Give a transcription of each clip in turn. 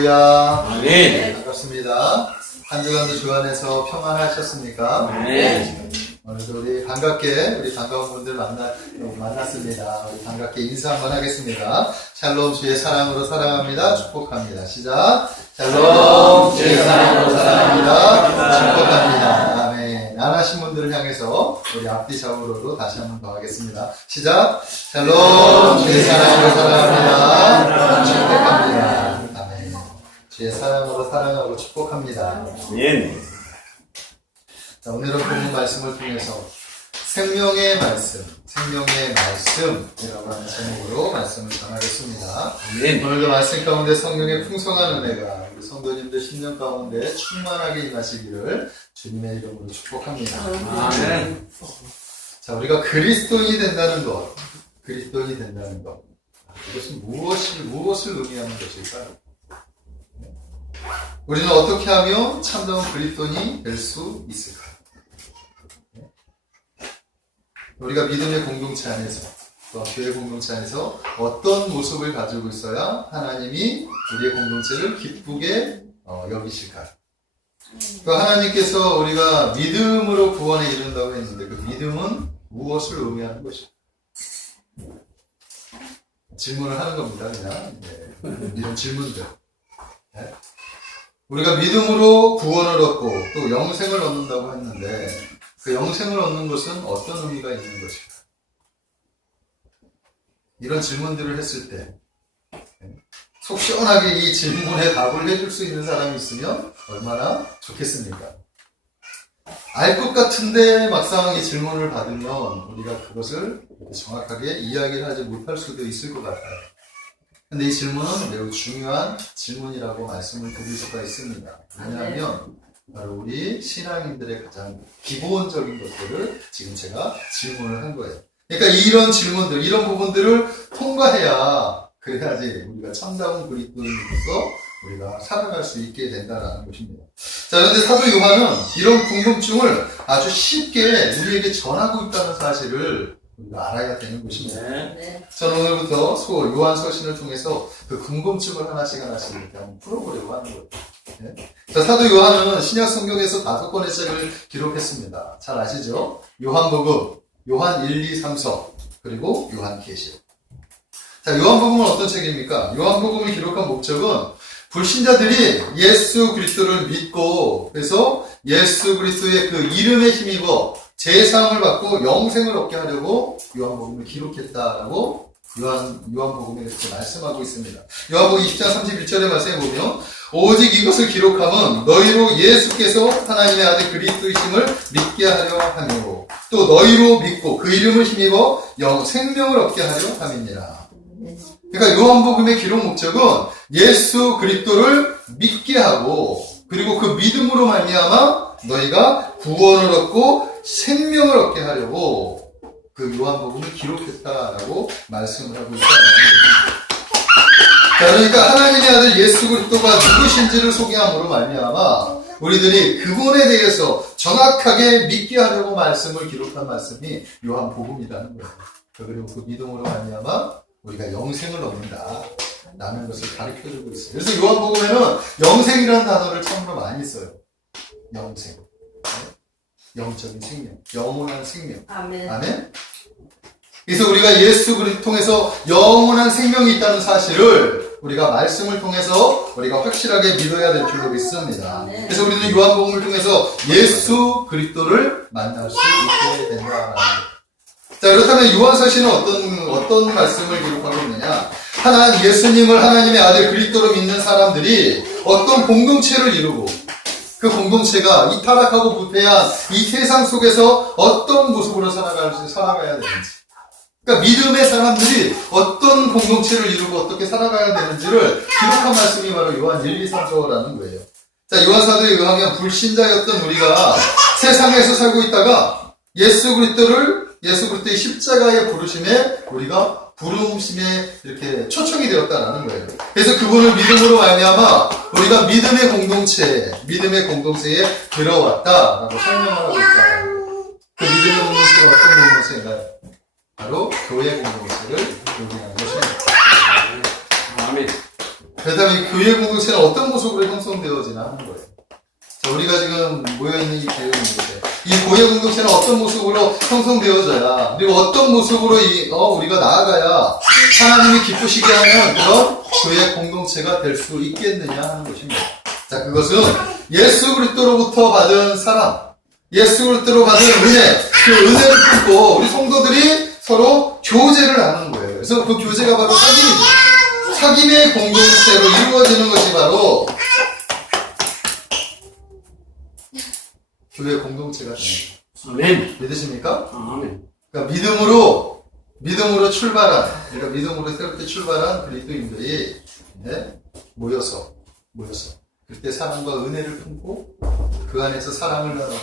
할렐루야. 아멘. 반갑습니다. 한 주간도 주 안에서 평안하셨습니까? 아멘. 오늘도 우리 반갑게 우리 반가운 분들 만났습니다. 우리 반갑게 인사 한번 하겠습니다. 샬롬 주의 사랑으로 사랑합니다. 축복합니다. 시작. 샬롬 주의 사랑으로 사랑합니다. 축복합니다. 아멘. 안 하신 분들을 향해서 우리 앞뒤 좌우로도 다시 한번 더 하겠습니다. 시작. 샬롬 주의 사랑으로 사랑합니다. 축복합니다. 아멘. 주의 사랑으로 사랑하고 축복합니다. 아멘. 자, 오늘은 본문 말씀을 통해서 생명의 말씀이라고 하는 제목으로 말씀을 전하겠습니다. 아멘. 오늘도 말씀 가운데 성령의 풍성한 은혜가 우리 성도님들 10년 가운데 충만하게 임하시기를 주님의 이름으로 축복합니다. 아멘. 자, 우리가 그리스도인이 된다는 것, 이것은 무엇을 의미하는 것일까요? 우리는 어떻게 하면 참다운 그리스도인이 될 수 있을까요? 우리가 믿음의 공동체 안에서, 또 교회 공동체 안에서 어떤 모습을 가지고 있어야 하나님이 우리의 공동체를 기쁘게 여기실까요? 그 하나님께서 우리가 믿음으로 구원에 이른다고 했는데 그 믿음은 무엇을 의미하는 것일까요? 질문을 하는 겁니다. 그냥 이런 질문들. 네? 우리가 믿음으로 구원을 얻고 또 영생을 얻는다고 했는데 그 영생을 얻는 것은 어떤 의미가 있는 것일까? 이런 질문들을 했을 때 속 시원하게 이 질문에 답을 해줄 수 있는 사람이 있으면 얼마나 좋겠습니까? 알 것 같은데 막상 이 질문을 받으면 우리가 그것을 정확하게 이야기를 하지 못할 수도 있을 것 같아요. 근데 이 질문은 매우 중요한 질문이라고 말씀을 드릴 수가 있습니다. 왜냐하면 바로 우리 신앙인들의 가장 기본적인 것들을 지금 제가 질문을 한 거예요. 그러니까 이런 질문들, 이런 부분들을 통과해야 그래야지 우리가 참다운 그리스도인으로서 우리가 살아갈 수 있게 된다는 것입니다. 자, 그런데 사도 요한은 이런 궁금증을 아주 쉽게 우리에게 전하고 있다는 사실을 우리가 알아야 되는 것입니다. 네. 저는 오늘부터 요한 서신을 통해서 그 궁금증을 하나씩 이렇게 한번 풀어보려고 하는 거예요. 네? 자, 사도 요한은 신약 성경에서 5권의 책을 기록했습니다. 잘 아시죠? 요한복음, 요한 1, 2, 3서, 그리고 요한계시록. 자, 요한복음은 어떤 책입니까? 요한복음을 기록한 목적은 불신자들이 예수 그리스도를 믿고 그래서 예수 그리스도의 그 이름에 힘입어 제사함을 받고 영생을 얻게 하려고 요한복음을 기록했다라고 요한복음에 이렇게 말씀하고 있습니다. 요한복음 20장 31절의 말씀에 보면 오직 이것을 기록함은 너희로 예수께서 하나님의 아들 그리스도이심을 믿게 하려 하며 또 너희로 믿고 그 이름을 힘입어 생명을 얻게 하려 함이니라. 그러니까 요한복음의 기록 목적은 예수 그리스도를 믿게 하고 그리고 그 믿음으로 말미암아 너희가 구원을 얻고 생명을 얻게 하려고 그 요한복음을 기록했다라고 말씀을 하고 있다는 겁니다. 그러니까 하나님의 아들 예수 그리스도가 누구신지를 소개함으로 말미암아 우리들이 그분에 대해서 정확하게 믿게 하려고 말씀을 기록한 말씀이 요한복음이라는 거예요. 그리고 그 믿음으로 말미암아 우리가 영생을 얻는다 라는 것을 가르쳐주고 있어요. 그래서 요한복음에는 영생이라는 단어를 처음으로 많이 써요. 영생. 영적인 생명, 영원한 생명. 아멘. 아멘. 그래서 우리가 예수 그리스도를 통해서 영원한 생명이 있다는 사실을 우리가 말씀을 통해서 우리가 확실하게 믿어야 될 줄로 믿습니다. 아멘. 그래서 우리는 요한복음을 통해서 예수 그리스도를 만날 수 있게 된다라는 거예요. 자, 그렇다면 요한서신은 어떤 말씀을 기록하고 있느냐? 예수님을 하나님의 아들 그리스도로 믿는 사람들이 어떤 공동체를 이루고 그 공동체가 이 타락하고 부패한 이 세상 속에서 어떤 모습으로 살아가야 되는지. 그러니까 믿음의 사람들이 어떤 공동체를 이루고 어떻게 살아가야 되는지를 기록한 말씀이 바로 요한 1, 2, 3서라는 거예요. 자, 요한사도에 의하면 불신자였던 우리가 세상에서 살고 있다가 예수 그리스도의 십자가의 부르심에 우리가 부름심에 이렇게 초청이 되었다라는 거예요. 그래서 그분을 믿음으로 말미암아 우리가 믿음의 공동체에 들어왔다라고 설명을 하고 있다. 그 믿음의 공동체가 어떤 공동체인가요? 바로 교회 공동체를 의미하는 것입니다. 아멘. 그 다음에 이 교회 공동체는 어떤 모습으로 형성되어지나 하는 거예요. 자, 우리가 지금 모여있는 이 교회 공동체. 이 교회 공동체는 어떤 모습으로 형성되어져야, 그리고 어떤 모습으로 우리가 나아가야 하나님이 기쁘시게 하는 그런 교회 공동체가 될 수 있겠느냐 하는 것입니다. 자, 그것은 예수 그리스도로부터 받은 사랑, 예수 그리스도로 받은 은혜, 그 은혜를 품고 우리 성도들이 서로 교제를 나누는 거예요. 그래서 그 교제가 바로 사귐이죠. 사귐의 공동체로 이루어지는 것이 바로 교회 공동체가 되는 거예요. 아멘. 믿으십니까? 아멘. 그러니까 믿음으로 출발한, 그러니까 믿음으로 새롭게 출발한 그리스도인들이 모여서 그때 사랑과 은혜를 품고 그 안에서 사랑을 나누고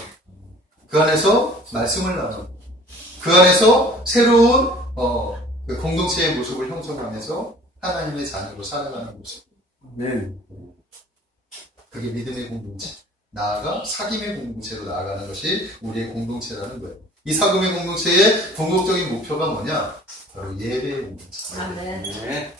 그 안에서 말씀을 나누고 그 안에서 새로운 그 공동체의 모습을 형성하면서 하나님의 자녀로 살아가는 모습. 아멘. 그게 믿음의 공동체. 나아가 사귐의 공동체로 나아가는 것이 우리의 공동체라는 거예요. 이 사귐의 공동체의 궁극적인 목표가 뭐냐? 바로 예배의 공동체. 아멘. 네.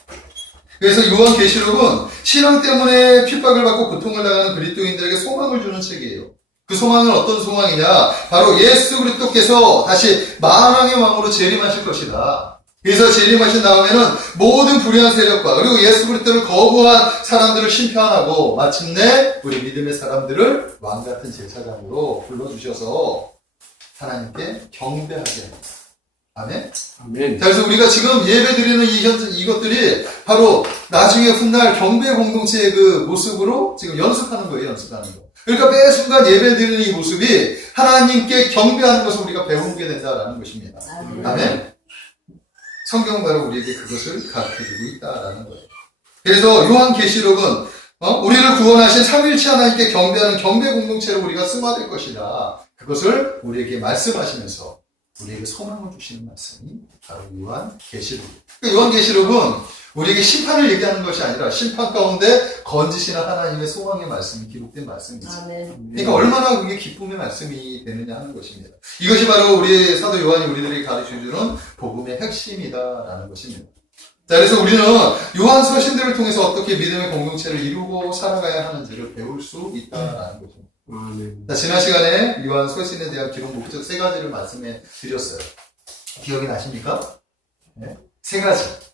그래서 요한계시록은 신앙 때문에 핍박을 받고 고통을 당하는 그리스도인들에게 소망을 주는 책이에요. 그 소망은 어떤 소망이냐? 바로 예수 그리스도께서 다시 만왕의 왕으로 재림하실 것이다. 그래서 재림하신 다음에는 모든 불의한 세력과 그리고 예수 그리스도를 거부한 사람들을 심판하고 마침내 우리 믿음의 사람들을 왕 같은 제사장으로 불러주셔서 하나님께 경배하게 합니다. 아멘? 아멘. 자, 그래서 우리가 지금 예배드리는 이것들이 바로 나중에 훗날 경배 공동체의 그 모습으로 지금 연습하는 거예요, 연습하는 거. 그러니까 매 순간 예배드리는 이 모습이 하나님께 경배하는 것을 우리가 배우게 된다라는 것입니다. 아멘? 성경은 바로 우리에게 그것을 가르쳐주고 있다라는 거예요. 그래서 요한계시록은 우리를 구원하신 삼위일체 하나님께 경배하는 경배 공동체로 우리가 승화될 것이다. 그것을 우리에게 말씀하시면서 우리에게 소망을 주시는 말씀이 바로 요한계시록이에요. 그러니까 요한계시록은 우리에게 심판을 얘기하는 것이 아니라 심판 가운데 건지시는 하나님의 소망의 말씀이 기록된 말씀이죠. 아멘. 그러니까 얼마나 그게 기쁨의 말씀이 되느냐 하는 것입니다. 이것이 바로 우리 사도 요한이 우리들에게 가르쳐주는 복음의 핵심이다라는 것입니다. 자, 그래서 우리는 요한 서신들을 통해서 어떻게 믿음의 공동체를 이루고 살아가야 하는지를 배울 수 있다라는 것입니다. 아멘. 자, 지난 시간에 요한 서신에 대한 기록 목적 3가지를 말씀해 드렸어요. 기억이 나십니까? 네? 3가지.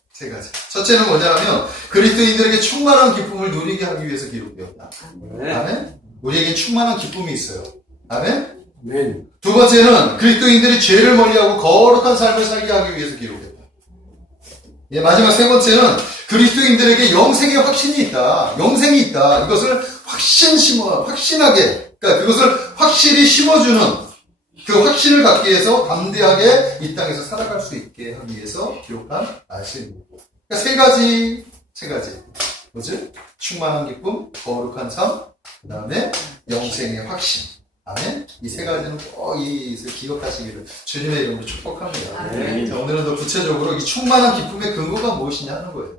첫째는 뭐냐면 그리스도인들에게 충만한 기쁨을 누리게 하기 위해서 기록되었다. 네. 아멘? 우리에게 충만한 기쁨이 있어요. 아멘? 아멘. 두 번째는 그리스도인들이 죄를 멀리하고 거룩한 삶을 살게 하기 위해서 기록했다. 예, 마지막 세 번째는 그리스도인들에게 영생의 확신이 있다. 영생이 있다. 이것을 확신하게, 그러니까 그것을 확실히 심어주는 그 확신을 갖기 위해서 담대하게 이 땅에서 살아갈 수 있게 하기 위해서 기록한 말씀입니다. 그러니까 세 가지. 뭐지? 충만한 기쁨, 거룩한 삶, 그 다음에 영생의 확신. 아멘? 이 3가지는 꼭 기억하시기를 주님의 이름으로 축복합니다. 아멘. 자, 오늘은 더 구체적으로 이 충만한 기쁨의 근거가 무엇이냐 하는 거예요.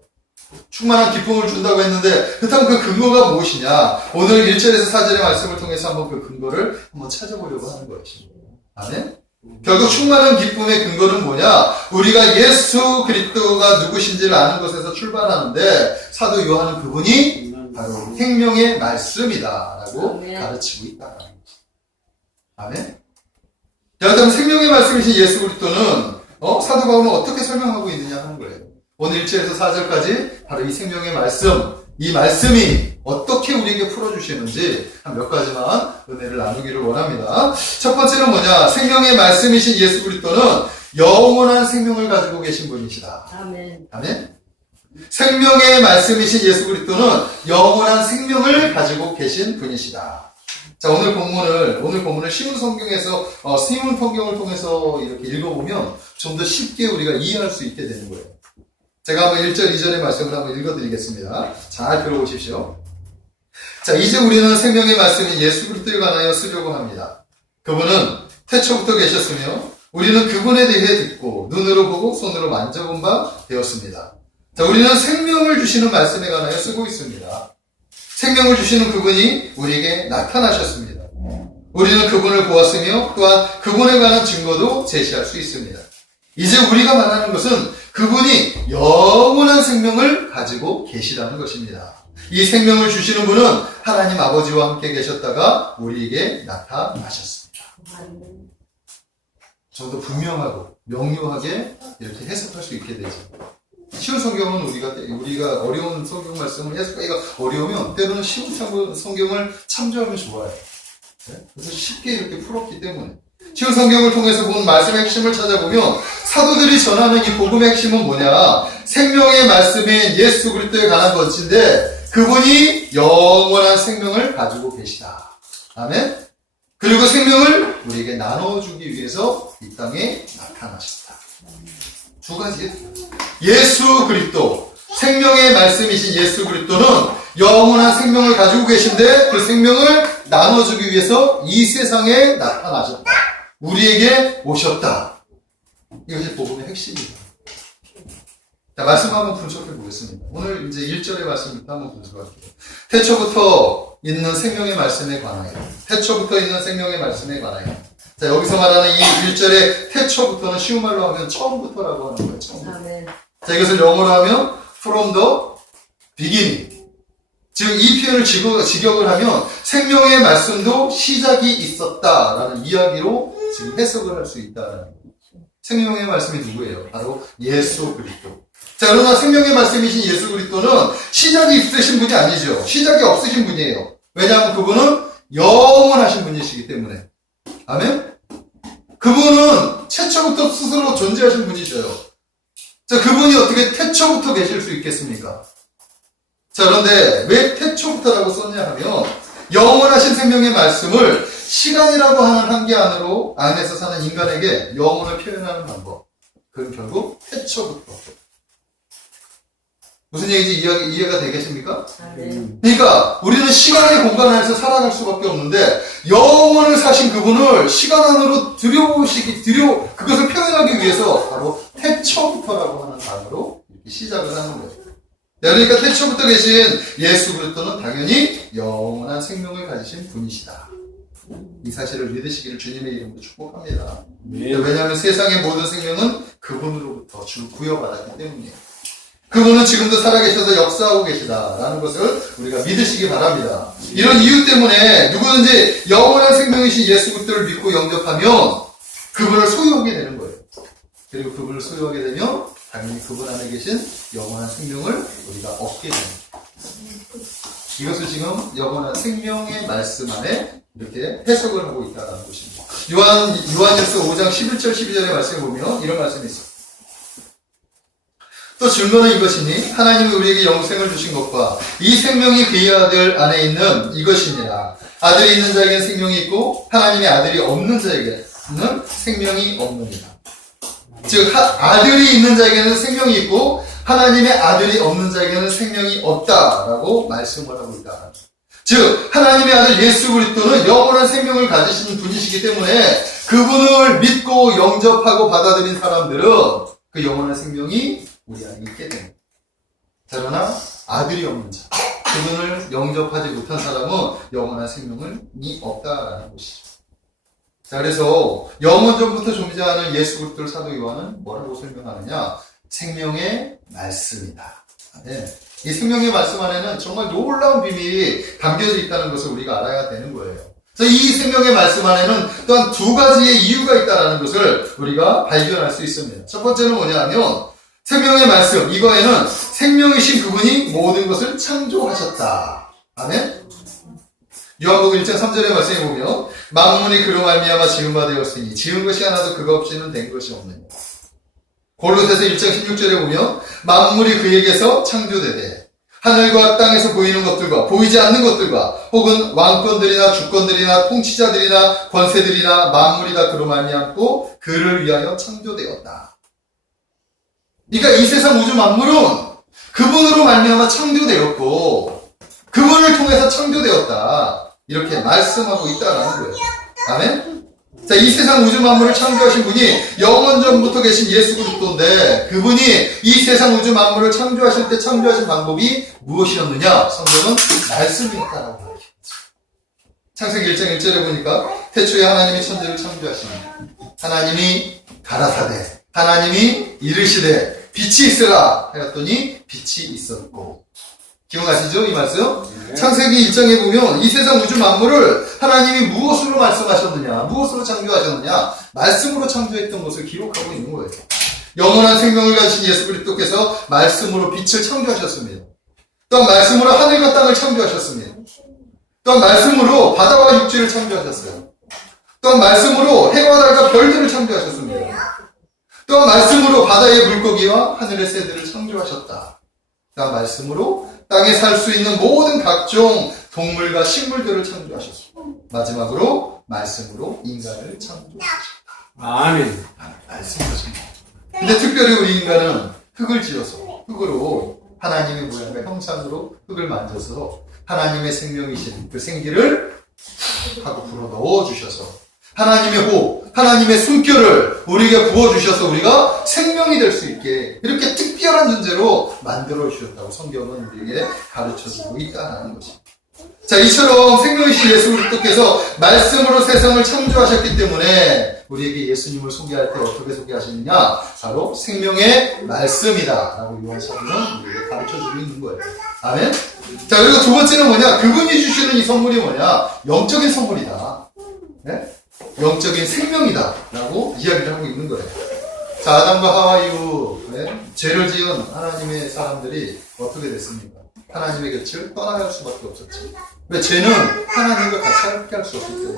충만한 기쁨을 준다고 했는데 그렇다면 그 근거가 무엇이냐? 오늘 1절에서 4절의 말씀을 통해서 한번 그 근거를 한번 찾아보려고 하는 것입니다. 아멘? 결국 충만한 기쁨의 근거는 뭐냐? 우리가 예수 그리스도가 누구신지를 아는 것에서 출발하는데 사도 요한은 그분이 바로 생명의 말씀이다라고 아멘. 가르치고 있다라는 거죠. 아멘? 자, 그다음 생명의 말씀이신 예수 그리스도는 사도 바울은 어떻게 설명하고 있느냐 하는 거예요. 오늘 1절에서 4절까지 바로 이 생명의 말씀, 이 말씀이 어떻게 우리에게 풀어주시는지 한 몇 가지만 은혜를 나누기를 원합니다. 첫 번째는 뭐냐? 생명의 말씀이신 예수 그리스도는 영원한 생명을 가지고 계신 분이시다. 아멘. 아멘? 생명의 말씀이신 예수 그리스도는 영원한 생명을 가지고 계신 분이시다. 자, 오늘 본문을 쉬운 성경을 통해서 이렇게 읽어보면 좀 더 쉽게 우리가 이해할 수 있게 되는 거예요. 제가 한번 1절, 2절의 말씀을 한번 읽어드리겠습니다. 잘 들어보십시오. 자, 이제 우리는 생명의 말씀인 예수 그리스도에 관하여 쓰려고 합니다. 그분은 태초부터 계셨으며 우리는 그분에 대해 듣고 눈으로 보고 손으로 만져본 바 되었습니다. 자, 우리는 생명을 주시는 말씀에 관하여 쓰고 있습니다. 생명을 주시는 그분이 우리에게 나타나셨습니다. 우리는 그분을 보았으며 또한 그분에 관한 증거도 제시할 수 있습니다. 이제 우리가 말하는 것은 그분이 영원한 생명을 가지고 계시다는 것입니다. 이 생명을 주시는 분은 하나님 아버지와 함께 계셨다가 우리에게 나타나셨습니다. 좀 더 분명하고 명료하게 이렇게 해석할 수 있게 되죠. 쉬운 성경은 우리가 어려운 성경 말씀을 해석하기가 어려우면 때로는 쉬운 성경을 참조하면 좋아요. 그래서 쉽게 이렇게 풀었기 때문에 쉬운 성경을 통해서 본 말씀의 핵심을 찾아보면 사도들이 전하는 이 복음의 핵심은 뭐냐? 생명의 말씀인 예수 그리스도에 관한 것인데 그분이 영원한 생명을 가지고 계시다. 아멘. 그리고 생명을 우리에게 나눠주기 위해서 이 땅에 나타나셨다. 두 가지예요. 예수 그리스도, 생명의 말씀이신 예수 그리스도는 영원한 생명을 가지고 계신데 그 생명을 나눠주기 위해서 이 세상에 나타나셨다. 우리에게 오셨다. 이것이 복음의 핵심입니다. 자, 말씀 한번 분석해 보겠습니다. 오늘 이제 1절의 말씀부터 한번 분석할게요. 태초부터 있는 생명의 말씀에 관하여. 태초부터 있는 생명의 말씀에 관하여. 자, 여기서 말하는 이 1절의 태초부터는 쉬운 말로 하면 처음부터라고 하는 거예요. 처음부터. 자, 이것을 영어로 하면 from the beginning. 즉, 이 표현을 직역을 하면 생명의 말씀도 시작이 있었다라는 이야기로 지금 해석을 할 수 있다라는 거예요. 생명의 말씀이 누구예요? 바로 예수 그리스도. 자, 그러나 생명의 말씀이신 예수 그리스도는 시작이 있으신 분이 아니죠. 시작이 없으신 분이에요. 왜냐하면 그분은 영원하신 분이시기 때문에. 아멘? 그분은 태초부터 스스로 존재하신 분이셔요. 자, 그분이 어떻게 태초부터 계실 수 있겠습니까? 자, 그런데 왜 태초부터라고 썼냐 하면 영원하신 생명의 말씀을 시간이라고 하는 한계 안에서 사는 인간에게 영혼을 표현하는 방법. 그건 결국 태초부터. 무슨 얘기인지 이해가 되겠습니까? 그러니까 우리는 시간의 공간 안에서 살아갈 수밖에 없는데 영원을 사신 그분을 시간 안으로 그것을 표현하기 위해서 바로 태초부터라고 하는 단어로 이렇게 시작을 하는 거예요. 그러니까 태초부터 계신 예수 그리스도는 당연히 영원한 생명을 가지신 분이시다. 이 사실을 믿으시기를 주님의 이름으로 축복합니다. 왜냐하면 세상의 모든 생명은 그분으로부터 구여받았기 때문이에요. 그분은 지금도 살아계셔서 역사하고 계시다라는 것을 우리가 믿으시기 바랍니다. 이런 이유 때문에 누구든지 영원한 생명이신 예수 그리스도를 믿고 영접하면 그분을 소유하게 되는 거예요. 그리고 그분을 소유하게 되면 당연히 그분 안에 계신 영원한 생명을 우리가 얻게 됩니다. 이것을 지금 영원한 생명의 말씀 안에 이렇게 해석을 하고 있다는 것입니다. 요한일서 5장 11절 12절의 말씀을 보면 이런 말씀이 있습니다. 또 증거는 이것이니 하나님이 우리에게 영생을 주신 것과 이 생명이 그의 아들 안에 있는 이것이니라. 아들이 있는 자에게는 생명이 있고 하나님의 아들이 없는 자에게는 생명이 없느니라. 즉 아들이 있는 자에게는 생명이 있고 하나님의 아들이 없는 자에게는 생명이 없다라고 말씀을 하고 있다. 즉 하나님의 아들 예수 그리스도는 영원한 생명을 가지신 분이시기 때문에 그분을 믿고 영접하고 받아들인 사람들은 그 영원한 생명이 우리 안에 있게 됩니다. 그러나 아들이 없는 자, 그분을 영접하지 못한 사람은 영원한 생명이 없다라는 것이죠. 자, 그래서 영원전부터 존재하는 예수 그리스도를 사도 요한은 뭐라고 설명하느냐? 생명의 말씀이다. 네. 이 생명의 말씀 안에는 정말 놀라운 비밀이 담겨져 있다는 것을 우리가 알아야 되는 거예요. 그래서 이 생명의 말씀 안에는 또한 두 가지의 이유가 있다는 것을 우리가 발견할 수 있습니다. 첫 번째는 뭐냐면 생명의 말씀, 이거에는 생명이신 그분이 모든 것을 창조하셨다. 아멘? 요한복음 1장 3절의 말씀에 보면 만물이 그로 말미암아 지은 바 되었으니 지은 것이 하나도 그가 없이는 된 것이 없느니라. 골로새서 1장 16절에 보면 만물이 그에게서 창조되되 하늘과 땅에서 보이는 것들과 보이지 않는 것들과 혹은 왕권들이나 주권들이나 통치자들이나 권세들이나 만물이 다 그로 말미암고 그를 위하여 창조되었다. 그러니까 이 세상 우주 만물은 그분으로 말미암아 창조되었고 그분을 통해서 창조되었다. 이렇게 말씀하고 있다라는 거예요. 아멘? 자, 이 세상 우주 만물을 창조하신 분이 영원전부터 계신 예수 그리스도인데 그분이 이 세상 우주 만물을 창조하실 때 창조하신 방법이 무엇이었느냐? 성경은 말씀이었다라고 하죠. 창세기 1장 1절에 보니까 태초에 하나님이 천지를 창조하시니 하나님이 가라사대 하나님이 이르시되 빛이 있으라 하였더니 빛이 있었고. 기억나시죠? 이 말씀? 창세기 1장에 보면 이 세상 우주 만물을 하나님이 무엇으로 말씀하셨느냐, 무엇으로 창조하셨느냐, 말씀으로 창조했던 것을 기록하고 있는 거예요. 영원한 생명을 가지신 예수 그리스도께서 말씀으로 빛을 창조하셨습니다. 또한 말씀으로 하늘과 땅을 창조하셨습니다. 또한 말씀으로 바다와 육지를 창조하셨어요. 또한 말씀으로 해와 달과 별들을 창조하셨습니다. 또한 말씀으로 바다의 물고기와 하늘의 새들을 창조하셨다. 또한 말씀으로 땅에 살 수 있는 모든 각종 동물과 식물들을 창조하셨습니다. 마지막으로 말씀으로 인간을 창조하셨다. 아멘. 말씀하십니다. 근데 특별히 우리 인간은 흙을 지어서 흙으로 하나님의 모양과 형상으로 흙을 만져서 하나님의 생명이신 그 생기를 하고 불어 넣어주셔서 하나님의 호흡, 하나님의 숨결을 우리에게 부어주셔서 우리가 생명이 될 수 있게 이렇게 특별한 존재로 만들어주셨다고 성경은 우리에게 가르쳐주고 있다는 것입니다. 자, 이처럼 생명이신 예수 그리스도께서 말씀으로 세상을 창조하셨기 때문에 우리에게 예수님을 소개할 때 어떻게 소개하시느냐? 바로 생명의 말씀이다 라고 요한 사도는 우리에게 가르쳐주고 있는 거예요. 아멘? 자, 그리고 두 번째는 뭐냐? 그분이 주시는 이 선물이 뭐냐? 영적인 선물이다. 네? 영적인 생명이다 라고 이야기를 하고 있는 거예요. 자, 아담과 하와 이후 죄를 지은 하나님의 사람들이 어떻게 됐습니까? 하나님의 곁을 떠나갈 수밖에 없었지. 왜? 죄는 하나님과 같이 함께 할 수 없기 때문에.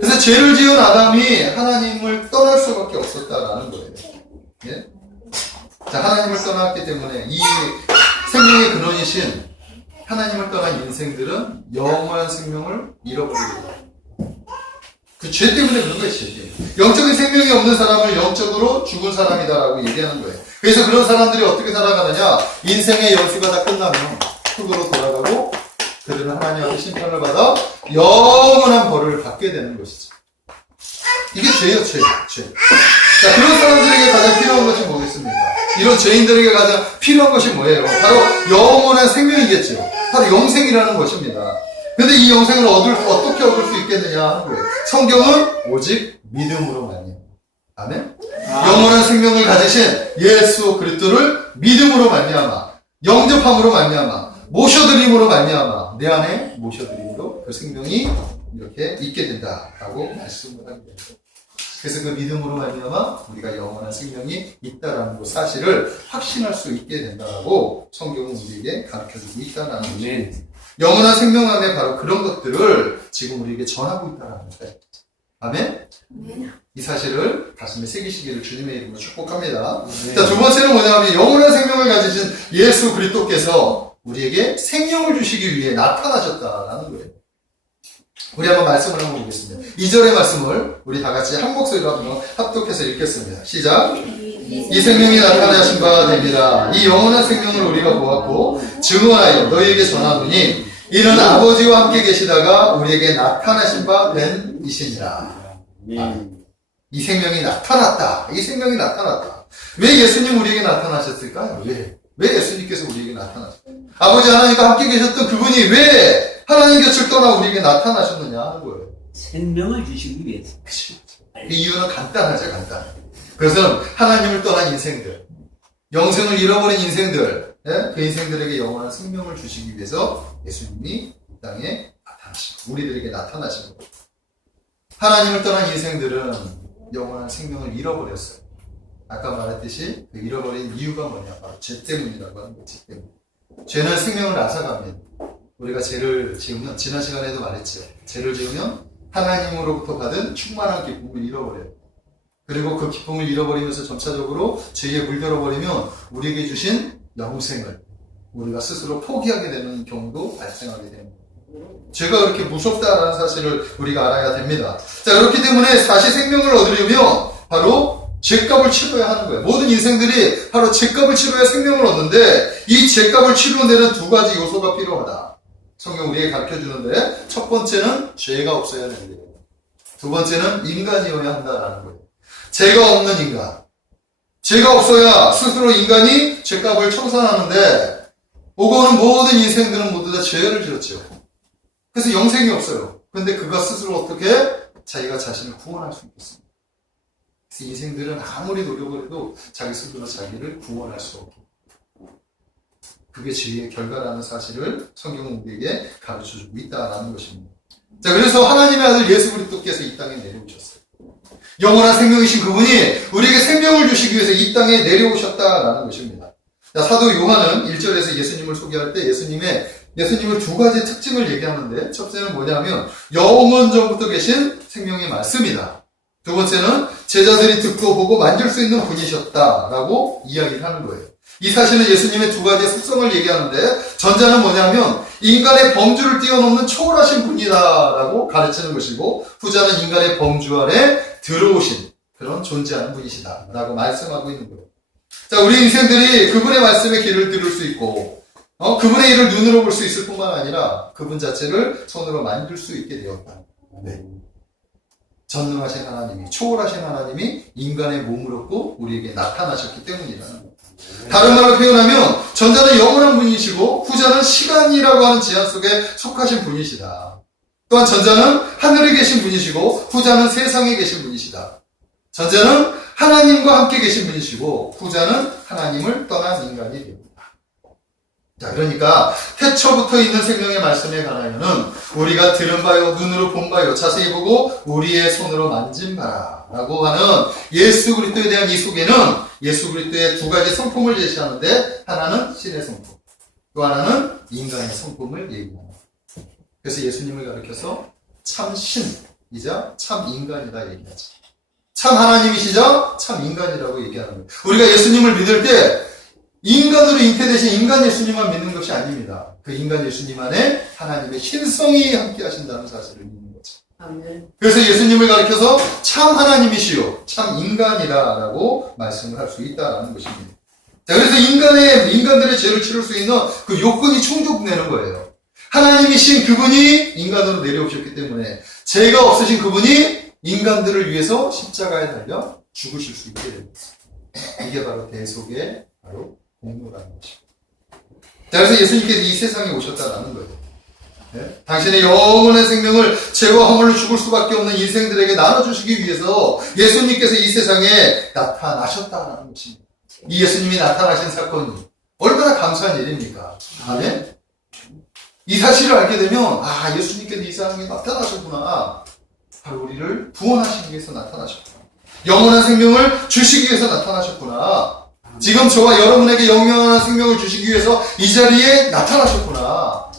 그래서 죄를 지은 아담이 하나님을 떠날 수밖에 없었다라는 거예요. 예? 자, 하나님을 떠났기 때문에 이 생명의 근원이신 하나님을 떠난 인생들은 영원한 생명을 잃어버리게 돼요. 그 죄 때문에 그런 거예요, 죄 때문에. 영적인 생명이 없는 사람을 영적으로 죽은 사람이다라고 얘기하는 거예요. 그래서 그런 사람들이 어떻게 살아가느냐? 인생의 연수가 다 끝나면 흙으로 돌아가고 그들은 하나님 앞에 심판을 받아 영원한 벌을 받게 되는 것이죠. 이게 죄예요, 죄. 자, 그런 사람들에게 가장 필요한 것이 뭐겠습니까? 이런 죄인들에게 가장 필요한 것이 뭐예요? 바로 영원한 생명이겠죠. 바로 영생이라는 것입니다. 근데 이 영생을 어떻게 얻을 수 있겠느냐 하는 거예요. 성경은 오직 믿음으로 말미암아. 아멘? 영원한 생명을 가지신 예수 그리스도를 믿음으로 말미암아, 영접함으로 말미암아, 모셔드림으로 말미암아, 내 안에 모셔드림으로 그 생명이 이렇게 있게 된다라고 말씀을 합니다. 그래서 그 믿음으로 말미암아 우리가 영원한 생명이 있다라는 그 사실을 확신할 수 있게 된다라고 성경은 우리에게 가르쳐주고 있다는 것입니다. 영원한 생명 안에 바로 그런 것들을 지금 우리에게 전하고 있다는 거예요. 아멘? 이 사실을 가슴에 새기시기를 주님의 이름으로 축복합니다. 자, 두 번째는 뭐냐면 영원한 생명을 가지신 예수 그리스도께서 우리에게 생명을 주시기 위해 나타나셨다라는 거예요. 우리 한번 말씀을 한번 보겠습니다. 2절의 말씀을 우리 다 같이 한 목소리로 한번 합독해서 읽겠습니다. 시작. 이 생명이 나타나신 바 됩니다. 이 영원한 생명을 우리가 보았고 증언하여 너희에게 전하노니 이는 아버지와 함께 계시다가 우리에게 나타나신 바 된 이시니라. 이 생명이 나타났다. 이 생명이 나타났다. 왜 예수님 우리에게 나타나셨을까요? 왜 예수님께서 우리에게 나타나셨을까요? 아버지 하나님과 함께 계셨던 그분이 왜 하나님 곁을 떠나 우리에게 나타나셨느냐 하는 거예요. 생명을 주시기 위해서. 그 이유는 간단하죠, 간단. 그것은 하나님을 떠난 인생들, 영생을 잃어버린 인생들, 그 인생들에게 영원한 생명을 주시기 위해서 예수님이 이 땅에 나타나시고 우리들에게 나타나신 거예요. 하나님을 떠난 인생들은 영원한 생명을 잃어버렸어요. 아까 말했듯이 그 잃어버린 이유가 뭐냐? 바로 죄 때문이라고 하는 거지. 죄는 생명을 앗아갑니다. 우리가 죄를 지으면, 지난 시간에도 말했죠. 죄를 지으면 하나님으로부터 받은 충만한 기쁨을 잃어버려요. 그리고 그 기쁨을 잃어버리면서 점차적으로 죄에 물들어버리면 우리에게 주신 영생을 우리가 스스로 포기하게 되는 경우도 발생하게 됩니다. 죄가 그렇게 무섭다라는 사실을 우리가 알아야 됩니다. 자, 그렇기 때문에 다시 생명을 얻으려면 바로 죄값을 치러야 하는 거예요. 모든 인생들이 바로 죄값을 치러야 생명을 얻는데 이 죄값을 치르는 데는 두 가지 요소가 필요하다. 성경 우리에게 가르쳐주는데 첫 번째는 죄가 없어야 되는데 두 번째는 인간이어야 한다라는 거예요. 죄가 없는 인간. 죄가 없어야 스스로 인간이 죄값을 청산하는데 오고 오는 모든 인생들은 모두 다 죄를 지었죠. 그래서 영생이 없어요. 그런데 그가 스스로 어떻게 자기가 자신을 구원할 수 있겠습니까? 그래서 인생들은 아무리 노력을 해도 자기 스스로 자기를 구원할 수 없고, 그게 죄의 결과라는 사실을 성경은 우리에게 가르쳐주고 있다라는 것입니다. 자, 그래서 하나님의 아들 예수 그리스도께서 이 땅에 내려오셨어요. 영원한 생명이신 그분이 우리에게 생명을 주시기 위해서 이 땅에 내려오셨다라는 것입니다. 자, 사도 요한은 1절에서 예수님을 소개할 때 예수님을 두 가지 특징을 얘기하는데, 첫째는 뭐냐면 영원전부터 계신 생명의 말씀이다. 두 번째는 제자들이 듣고 보고 만질 수 있는 분이셨다라고 이야기를 하는 거예요. 이 사실은 예수님의 두 가지의 속성을 얘기하는데, 전자는 뭐냐면 인간의 범주를 뛰어넘는 초월하신 분이다라고 가르치는 것이고, 후자는 인간의 범주 아래 들어오신 그런 존재하는 분이시다라고 말씀하고 있는 거예요. 자, 우리 인생들이 그분의 말씀에 귀를 들을 수 있고, 그분의 일을 눈으로 볼 수 있을 뿐만 아니라 그분 자체를 손으로 만질 수 있게 되었다. 네. 전능하신 하나님이, 초월하신 하나님이 인간의 몸을 얻고 우리에게 나타나셨기 때문이라는 거예요. 다른 말로 표현하면 전자는 영원한 분이시고 후자는 시간이라고 하는 제한 속에 속하신 분이시다. 또한 전자는 하늘에 계신 분이시고 후자는 세상에 계신 분이시다. 전자는 하나님과 함께 계신 분이시고 후자는 하나님을 떠난 인간이 됩니다. 자, 그러니까 태초부터 있는 생명의 말씀에 관하여는 우리가 들은 바요, 눈으로 본 바요, 자세히 보고 우리의 손으로 만진 바라라고 하는 예수 그리스도에 대한 이 소개는 예수 그리스도의 두 가지 성품을 제시하는데, 하나는 신의 성품, 또 하나는 인간의 성품을 얘기합니다. 그래서 예수님을 가리켜서 참 신이자 참 인간이다 얘기하죠. 참 하나님이시자 참 인간이라고 얘기하는 거예요. 우리가 예수님을 믿을 때 인간으로 잉태되신 인간 예수님만 믿는 것이 아닙니다. 그 인간 예수님 안에 하나님의 신성이 함께 하신다는 사실을 믿는 거죠. 아멘. 그래서 예수님을 가리켜서 참 하나님이시요 참 인간이다라고 말씀을 할 수 있다라는 것입니다. 자, 그래서 인간들의 죄를 치를 수 있는 그 요건이 충족되는 거예요. 하나님이신 그분이 인간으로 내려오셨기 때문에 죄가 없으신 그분이 인간들을 위해서 십자가에 달려 죽으실 수 있게 됩니다. 이게 바로 대속의 바로 공로라는 것입니다. 자, 그래서 예수님께서 이 세상에 오셨다라는 거예요. 네? 당신의 영원한 생명을 죄와 허물로 죽을 수밖에 없는 인생들에게 나눠주시기 위해서 예수님께서 이 세상에 나타나셨다는 것입니다. 이 예수님이 나타나신 사건이 얼마나 감사한 일입니까? 아멘? 이 사실을 알게 되면, 아, 예수님께서 이 세상에 나타나셨구나. 바로 우리를 구원하시기 위해서 나타나셨구나. 영원한 생명을 주시기 위해서 나타나셨구나. 지금 저와 여러분에게 영원한 생명을 주시기 위해서 이 자리에 나타나셨구나.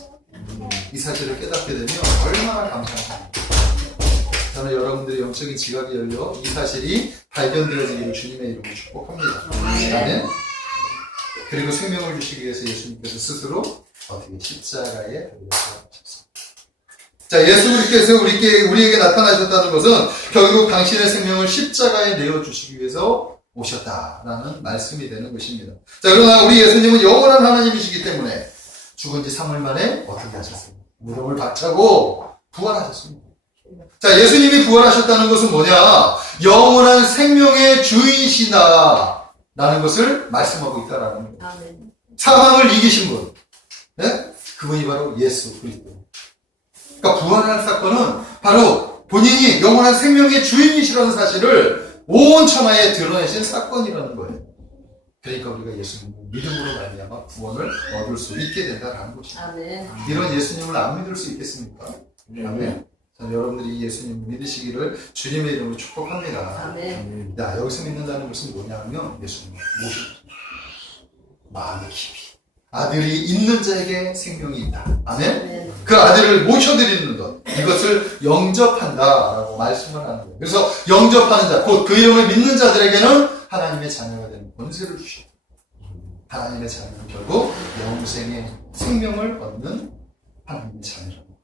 이 사실을 깨닫게 되면 얼마나 감사합니까? 저는 여러분들의 영적인 지각이 열려 이 사실이 발견되어지기를 주님의 이름으로 축복합니다. 아멘. 그리고 생명을 주시기 위해서 예수님께서 스스로 어떻게 십자가에 달려가셨습니다. 자, 예수 그리스도께서 우리에게 나타나셨다는 것은 결국 당신의 생명을 십자가에 내어주시기 위해서 오셨다라는 말씀이 되는 것입니다. 자, 그러나 우리 예수님은 영원한 하나님이시기 때문에 죽은 지 3일 만에 어떻게 하셨습니까? 무덤을 박차고 부활하셨습니다. 자, 예수님이 부활하셨다는 것은 뭐냐? 영원한 생명의 주인이시다 라는 것을 말씀하고 있다라는 거예요. 아멘. 사망을 이기신 분, 네? 그분이 바로 예수 그리스도. 그러니까 부활하는 사건은 바로 본인이 영원한 생명의 주인이시라는 사실을 온 천하에 드러내신 사건이라는 거예요. 그러니까 우리가 예수님을 믿음으로 말미암아 구원을 얻을 수 있게 된다는 것입니다. 아멘. 이런 예수님을 안 믿을 수 있겠습니까? 아멘. 저는 여러분들이 이 예수님을 믿으시기를 주님의 이름으로 축복합니다. 아멘. 야, 여기서 믿는다는 것은 뭐냐면 예수님을 모시는 마음의 깊이. 아들이 있는 자에게 생명이 있다. 아멘? 아멘. 그 아들을 모셔드리는 것, 이것을 영접한다라고 말씀을 하는 거예요. 그래서 영접하는 자, 곧 그 이름을 믿는 자들에게는 하나님의 자녀가 되는 권세를 주셨다. 하나님의 자녀는 결국 영생의 생명을 얻는 하나님의 자녀라는 거예요.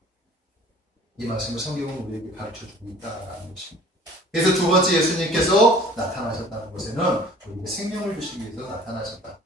이 말씀을 성경은 우리에게 가르쳐주고 있다라는 것입니다. 그래서 두 번째 예수님께서 나타나셨다는 것에는 우리에게 생명을 주시기 위해서 나타나셨다.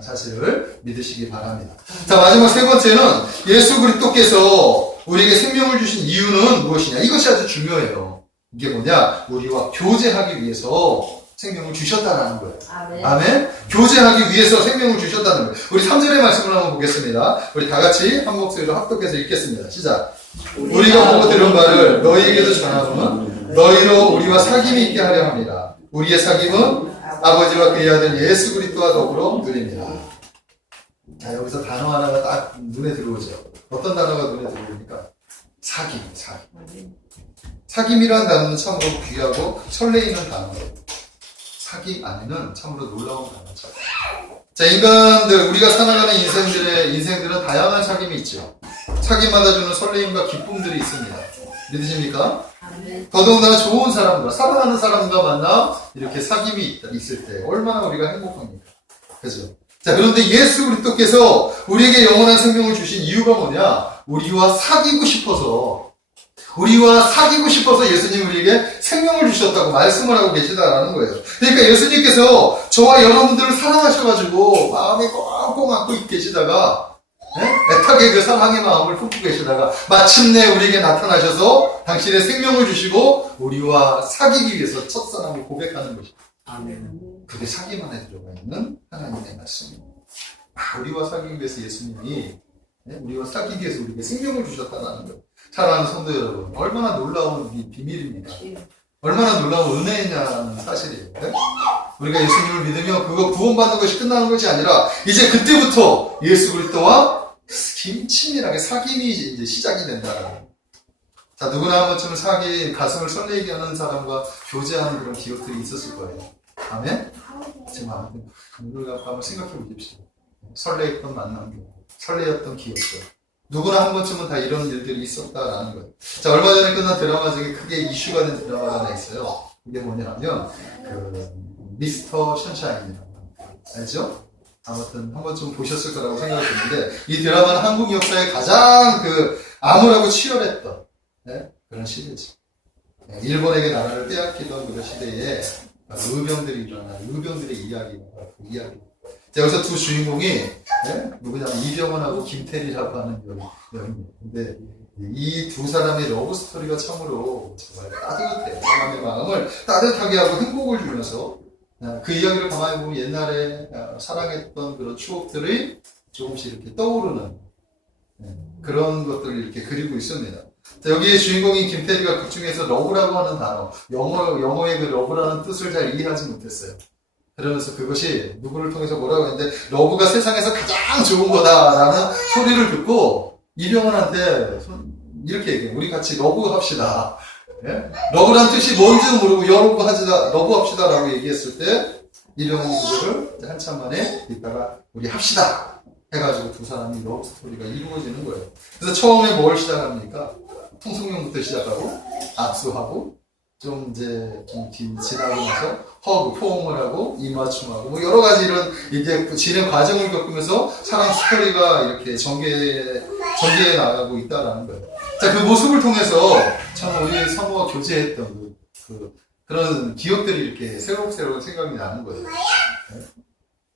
사실을 믿으시기 바랍니다. 자, 마지막 세 번째는 예수 그리스도께서 우리에게 생명을 주신 이유는 무엇이냐? 이것이 아주 중요해요. 이게 뭐냐? 우리와 교제하기 위해서 생명을 주셨다는 거예요. 아멘. 아멘? 교제하기 위해서 생명을 주셨다는 거예요. 우리 3절의 말씀을 한번 보겠습니다. 우리 다 같이 한 목소리로 합독해서 읽겠습니다. 시작. 우리가 보고 들은 바를 너희에게도 전하노는 너희로 우리와 사귐이 있게 하려 합니다. 우리의 사귐은 아버지와 그의 아들 예수 그리스도와 더불어 누립니다. 자, 여기서 단어 하나가 딱 눈에 들어오죠. 어떤 단어가 눈에 들어오니까 사귐. 사귐이라는 단어는 참으로 귀하고 설레이는 단어예요. 사귐 안에는 참으로 놀라운 단어죠. 자, 인간들, 우리가 살아가는 인생들은 다양한 사귐이 있죠. 사귐마다 주는 설레임과 기쁨들이 있습니다. 믿으십니까? 더더군다나 좋은 사람과, 사랑하는 사람과 만나 이렇게 사귐이 있을 때 얼마나 우리가 행복합니까? 그죠? 자, 그런데 예수 그리스도께서 우리에게 영원한 생명을 주신 이유가 뭐냐? 우리와 사귀고 싶어서 예수님 우리에게 생명을 주셨다고 말씀을 하고 계시다라는 거예요. 그러니까 예수님께서 저와 여러분들을 사랑하셔가지고 마음에 꽁꽁 안고 계시다가, 애타게 그 사랑의 마음을 품고 계시다가 마침내 우리에게 나타나셔서 당신의 생명을 주시고 우리와 사귀기 위해서 첫사랑을 고백하는 것입니다. 아멘. 그게 사귐 안에 들어가 있는 하나님의 말씀입니다. 우리와 사귀기 위해서 예수님이, 우리와 사귀기 위해서 우리에게 생명을 주셨다는 것. 사랑하는 성도 여러분, 얼마나 놀라운 비밀입니까? 얼마나 놀라운 은혜냐는 사실이에요. 우리가 예수님을 믿으면 그거 구원받는 것이 끝나는 것이 아니라 이제 그때부터 예수 그리스도와 친밀하게 사귐이 이제 시작이 된다는 거예요. 자, 누구나 한 번쯤은 가슴을 설레게 하는 사람과 교제하는 그런 기억들이 있었을 거예요. 아멘? 지금 우리가 한번 생각해 보십시오. 설레했던 만남들, 설레었던 기억들. 누구나 한 번쯤은 다 이런 일들이 있었다라는 거예요. 자, 얼마 전에 끝난 드라마 중에 크게 이슈가 된 드라마가 하나 있어요. 그게 뭐냐면, 미스터 션샤인이라고 합니다. 알죠? 아무튼 한 번쯤 보셨을 거라고 생각이 드는데, 이 드라마는 한국 역사에 가장 암울하고 치열했던, 그런 시대죠. 일본에게 나라를 빼앗기던 그런 시대에 의병들이 일어나, 의병들의 이야기가 그 이야기. 자, 여기서 두 주인공이, 누구냐면 이병헌하고 김태리라고 하는 여인이에요. 근데 이 두 사람의 러브 스토리가 참으로 정말 따뜻해요. 사람의 마음을 따뜻하게 하고 행복을 주면서 그 이야기를 가만히 보면 옛날에 사랑했던 그런 추억들이 조금씩 이렇게 떠오르는 그런 것들을 이렇게 그리고 있습니다. 자, 여기에 주인공인 김태리가 그 중에서 러브라고 하는 단어, 영어의 그 러브라는 뜻을 잘 이해하지 못했어요. 그러면서 그것이 누구를 통해서 뭐라고 했는데 러브가 세상에서 가장 좋은 거다라는 소리를 듣고 이병헌한테 이렇게 얘기해요. 우리 같이 러브 합시다. 러브란 뜻이 뭔지도 모르고 러브 합시다 라고 얘기했을 때 이병헌이 그거를 한참 만에 있다가 우리 합시다 해가지고 두 사람이 러브 스토리가 이루어지는 거예요. 그래서 처음에 뭘 시작합니까? 통성명부터 시작하고 악수하고 좀 지나고 나서 허그, 포옹을 하고 입맞춤하고 뭐 여러 가지 이런 이제 진행 과정을 겪으면서 사랑 스토리가 이렇게 전개해 나가고 있다라는 거예요. 자, 그 모습을 통해서 참 우리 사모와 교제했던 그런 기억들이 이렇게 새록새록 생각이 나는 거예요.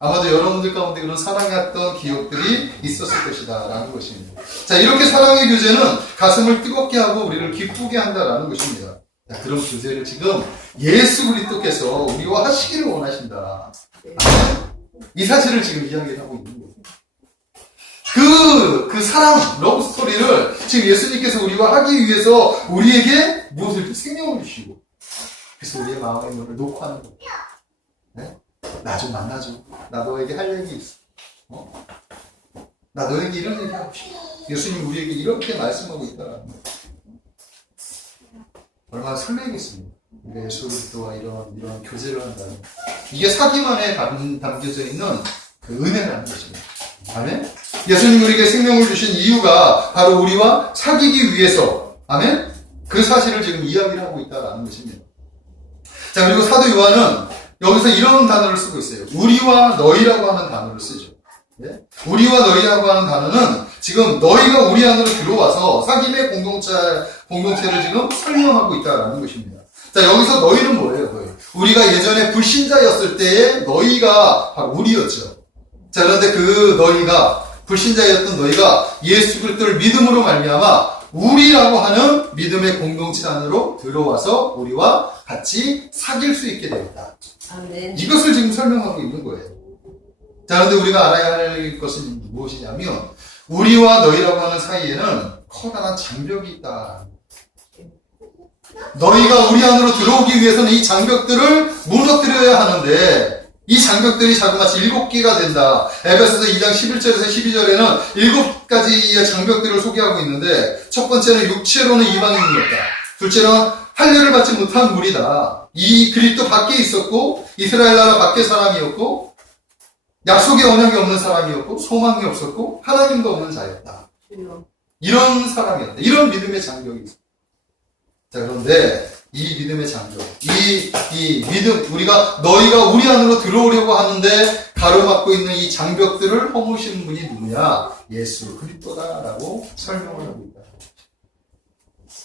아마도 여러분들 가운데 그런 사랑했던 기억들이 있었을 것이다 라는 것입니다. 자, 이렇게 사랑의 교제는 가슴을 뜨겁게 하고 우리를 기쁘게 한다라는 것입니다. 자, 그런 교제를 지금 예수 그리스도께서 우리와 하시기를 원하신다. 이 사실을 지금 이야기를 하고 있는 거예요. 그 사랑, 러브 스토리를 지금 예수님께서 우리와 하기 위해서 우리에게 무엇을 생명을 주시고 그래서 우리의 마음의 문을 놓고 하는 거예요. 나 좀 만나줘. 나 너에게 할 얘기 있어. 나 너에게 이런 얘기 하고 싶어. 예수님 우리에게 이렇게 말씀하고 있다라는 거예요. 얼마나 설레겠습니까? 우리가 예수 그리스도와 이런 교제를 한다는 이게 사귐 안에 담겨져 있는 그 은혜라는 것입니다. 아멘? 예수님 우리에게 생명을 주신 이유가 바로 우리와 사귀기 위해서 아멘? 그 사실을 지금 이야기를 하고 있다라는 것입니다. 자, 그리고 사도 요한은 여기서 이런 단어를 쓰고 있어요. 우리와 너희라고 하는 단어를 쓰죠. 우리와 너희라고 하는 단어는 지금 너희가 우리 안으로 들어와서 사귐의 공동체를 지금 설명하고 있다라는 것입니다. 자, 여기서 너희는 뭐예요, 너희? 우리가 예전에 불신자였을 때의 너희가 바로 우리였죠. 자, 그런데 그 불신자였던 너희가 예수 그리스도를 믿음으로 말미암아 우리라고 하는 믿음의 공동체 안으로 들어와서 우리와 같이 사귈 수 있게 되었다. 아멘. 이것을 지금 설명하고 있는 거예요. 자, 그런데 우리가 알아야 할 것은 무엇이냐면 우리와 너희라고 하는 사이에는 커다란 장벽이 있다. 너희가 우리 안으로 들어오기 위해서는 이 장벽들을 무너뜨려야 하는데 이 장벽들이 자그마치 7개가 된다. 에베소서 2장 11절에서 12절에는 7가지의 장벽들을 소개하고 있는데 첫 번째는 육체로는 이방인이었다. 둘째는 할례를 받지 못한 무리다. 이 그리스도 밖에 있었고 이스라엘 나라 밖에 사람이었고 약속의 언약이 없는 사람이었고 소망이 없었고 하나님도 없는 자였다. 이런 사람이었다. 이런 믿음의 장벽이 있었다. 자, 그런데 이 믿음의 장벽, 이 믿음, 너희가 우리 안으로 들어오려고 하는데 가로막고 있는 이 장벽들을 허무신 분이 누구냐? 예수 그리스도다라고 설명을 하고 있다.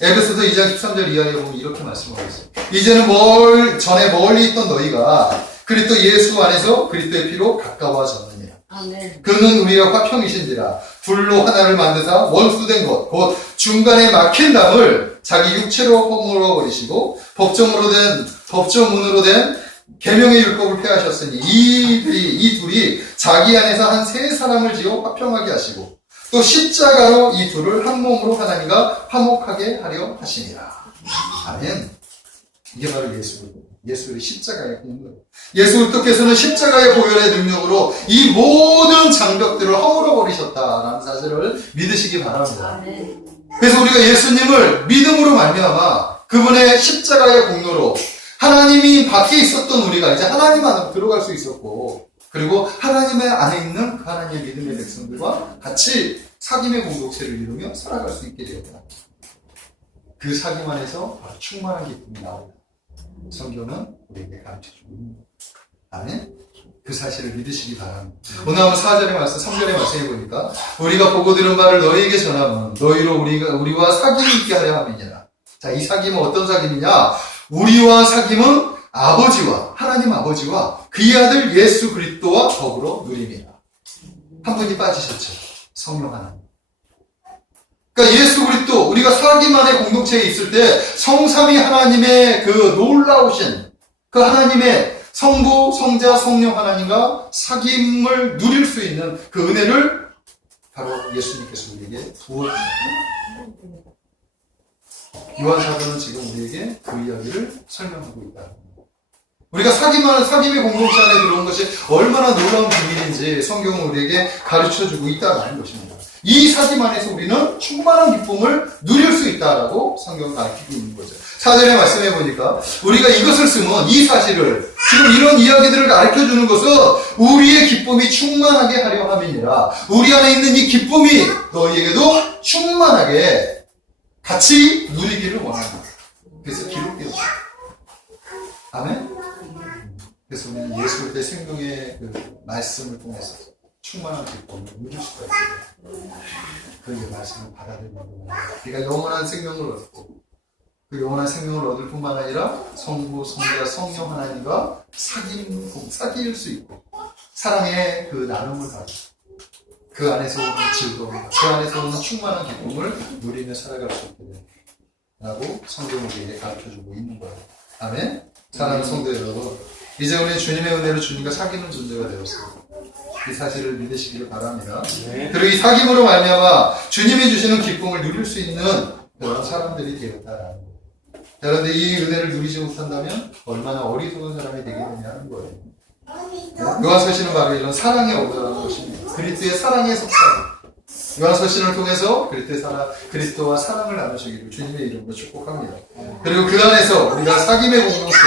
에베소서 2장 13절 이하에 보면 이렇게 말씀하고 있어요. 이제는 전에 멀리 있던 너희가 그리스도 예수 안에서 그리스도의 피로 가까워졌느니라. 아멘. 그는 우리가 화평이신지라 둘로 하나를 만드사 원수된 것 곧 중간에 막힌 담을 자기 육체로 허물어 버리시고 법조문으로 된 계명의 율법을 폐하셨으니 이 둘이 자기 안에서 한 세 사람을 지어 화평하게 하시고 또 십자가로 이 둘을 한 몸으로 하나님과 화목하게 하려 하시니라. 아멘. 이게 바로 예수의 십자가의 공로예요. 예수 그리스도께서는 십자가의 보혈의 능력으로 이 모든 장벽들을 허물어 버리셨다라는 사실을 믿으시기 바랍니다. 아멘. 그래서 우리가 예수님을 믿음으로 말미암아 그분의 십자가의 공로로 하나님이 밖에 있었던 우리가 이제 하나님 안으로 들어갈 수 있었고 그리고 하나님의 안에 있는 그 하나님의 믿음의 백성들과 같이 사귐의 공동체를 이루며 살아갈 수 있게 되었다. 그 사귐 안에서 충만한 기쁨이 나옵니다. 성경은 우리에게 가르쳐주고 있는 거예요. 아멘? 그 사실을 믿으시기 바랍니다. 오늘 한번 4절의 말씀, 3절의 말씀해 보니까 우리가 보고 들은 바를 너희에게 전하면 너희로 우리와 사귐이 있게 하려 함이니라. 자, 이 사귐은 어떤 사귐이냐? 우리와 사귐은 하나님 아버지와 그의 아들 예수 그리스도와 더불어 누림이라. 한 분이 빠지셨죠. 성령 하나님. 그러니까 예수 그리스도, 우리가 사귐 안에 공동체에 있을 때 성삼위 하나님의 그 놀라우신 그 하나님의 성부, 성자, 성령 하나님과 사귐을 누릴 수 있는 그 은혜를 바로 예수님께서 우리에게 부어주셨다. 요한사도는 지금 우리에게 그 이야기를 설명하고 있다. 우리가 사귐의 공동체 안에 들어온 것이 얼마나 놀라운 비밀인지 성경은 우리에게 가르쳐주고 있다는 것입니다. 이 사귐 안에서 우리는 충만한 기쁨을 누릴 수 있다라고 성경은 가르치고 있는 거죠. 4절에 말씀해 보니까 우리가 이것을 쓰면 이 사실을 지금 이런 이야기들을 가르쳐주는 것은 우리의 기쁨이 충만하게 하려 함이니라. 우리 안에 있는 이 기쁨이 너희에게도 충만하게 같이 누리기를 원한다. 그래서 기록되었다. 아멘? 그래서 우리는 예수 그리스도의 생명의 그 말씀을 통해서 충만한 기쁨을 누릴 수가 있습니다. 그의 말씀을 받아들이는 겁니다. 우리가 영원한 생명을 얻고 그 영원한 생명을 얻을 뿐만 아니라 성부, 성자, 성령 하나님과 사귈 수 있고 사랑의 그 나눔을 받고 그 안에서 오는 즐거움, 그 안에서 오는 충만한 기쁨을 누리며 살아갈 수 있게 된다고 성경은 우리에게 가르쳐주고 있는 거예요. 아멘? 사랑하는 성도 여러분, 이제 우리는 주님의 은혜로 주님과 사귀는 존재가 되었습니다. 이 사실을 믿으시기를 바랍니다. 네. 그리고 이 사귐으로 말미암아 주님이 주시는 기쁨을 누릴 수 있는 그런 사람들이 되었다라는 거예요. 그런데 이 은혜를 누리지 못한다면 얼마나 어리석은 사람이 되겠느냐는 거예요. 요한서신은 바로 이런 사랑의 어부라는 것입니다. 그리스도의 사랑의 속삭임. 요한서신을 통해서 그리스도와 사랑을 나누시기를 주님의 이름으로 축복합니다. 그리고 그 안에서 우리가 사귐의 공동체,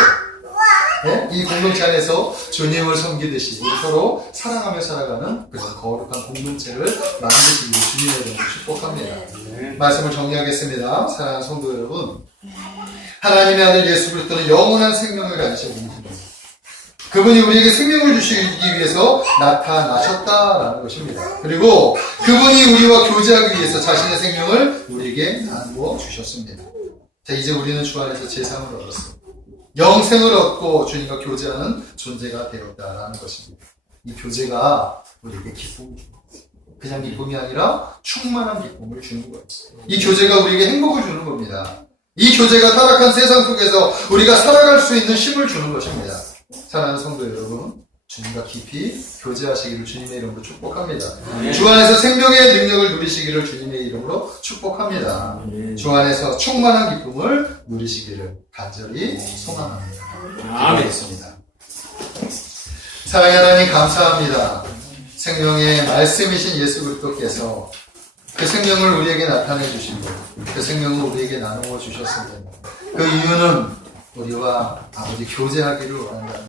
이 공동체 안에서 주님을 섬기듯이 우리 서로 사랑하며 살아가는 그런 거룩한 공동체를 만드시기를 주님의 이름으로 축복합니다. 말씀을 정리하겠습니다. 사랑하는 성도 여러분, 하나님의 아들 예수 그리스도는 영원한 생명을 가지신 분이십니다. 그분이 우리에게 생명을 주시기 위해서 나타나셨다라는 것입니다. 그리고 그분이 우리와 교제하기 위해서 자신의 생명을 우리에게 나누어 주셨습니다. 자, 이제 우리는 주 안에서 재상을 얻었습니다. 영생을 얻고 주님과 교제하는 존재가 되었다라는 것입니다. 이 교제가 우리에게 기쁨을 줍니다. 그냥 기쁨이 아니라 충만한 기쁨을 주는 거예요. 이 교제가 우리에게 행복을 주는 겁니다. 이 교제가 타락한 세상 속에서 우리가 살아갈 수 있는 힘을 주는 것입니다. 사랑하는 성도 여러분, 주님과 깊이 교제하시기를 주님의 이름으로 축복합니다. 아멘. 주 안에서 생명의 능력을 누리시기를 주님의 이름으로 축복합니다. 아멘. 주 안에서 충만한 기쁨을 누리시기를 간절히 소망합니다. 아멘. 기도하겠습니다. 사랑의 하나님 감사합니다. 생명의 말씀이신 예수 그리스도께서 그 생명을 우리에게 나타내 주시고 그 생명을 우리에게 나누어 주셨습니다. 그 이유는 우리와 아버지 교제하기를 원한다.